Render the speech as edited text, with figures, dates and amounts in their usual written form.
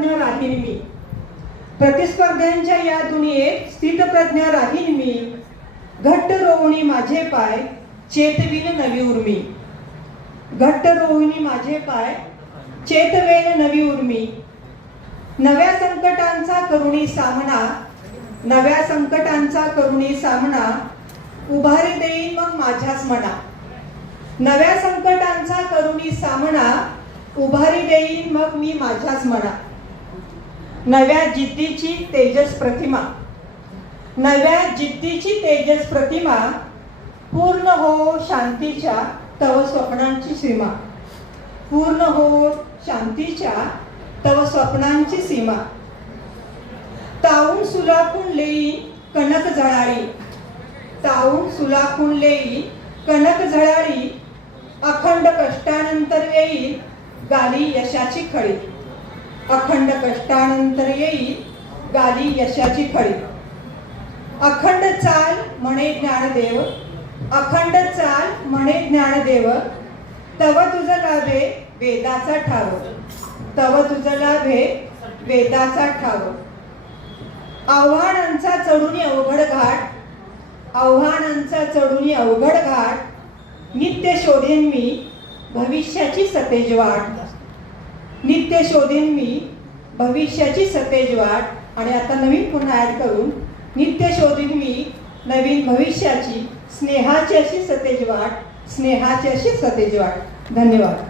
स्थितप्रज्ञ राहीन मी, प्रतिस्पर्ध्यांच्या या दुनियेत स्थितप्रज्ञ राहीन मी, घट्ट रोवणी माझे पाय चेतवीन नवी उर्मी, घट्ट रोवणी माझे पाय चेतवेन नवी उर्मी, नव्या संकटांचा करुणी सामना, नव्या संकटांचा करुणी सामना, उभारी देईन मग माझ्याच मना, नव्या संकटांचा करुणी सामना, उभारी देईन मग मी माझ्याच मना, नव्या जिद्दीची तेजस प्रतिमा, नव्या जिद्दीची तेजस प्रतिमा, पूर्ण हो शांतीच्या तव स्वप्नांची सीमा, पूर्ण हो शांतीच्या तव स्वप्नांची सीमा, ताऊन सुलाखून लेई कनक झळाळी, ताऊन सुलाखून लेई कनक झळाळी, अखंड कष्टानंतर येईल गाली यशाची खळी, अखंड कष्टानंतर येईल गाली यशाची खळी, अखंड चाल म्हणे ज्ञानदेव, अखंड चाल म्हणे ज्ञानदेव, तव तुझ लाभे वेदाचा ठाव, तव तुझ लाभे वेदाचा ठाव, आव्हानांचा चढून अवघड घाट, आव्हानांचा चढून अवघड घाट, नित्य शोधेन मी भविष्याची सतेज वाट, नित्य शोधेन मी भविष्याची सतेज वाट, आणि आता नवीन पुन्हा ऍड करून नित्य शोधेन मी नवीन भविष्याची स्नेहाची अशी सतेज वाट, स्नेहाची अशी सतेज वाट. धन्यवाद.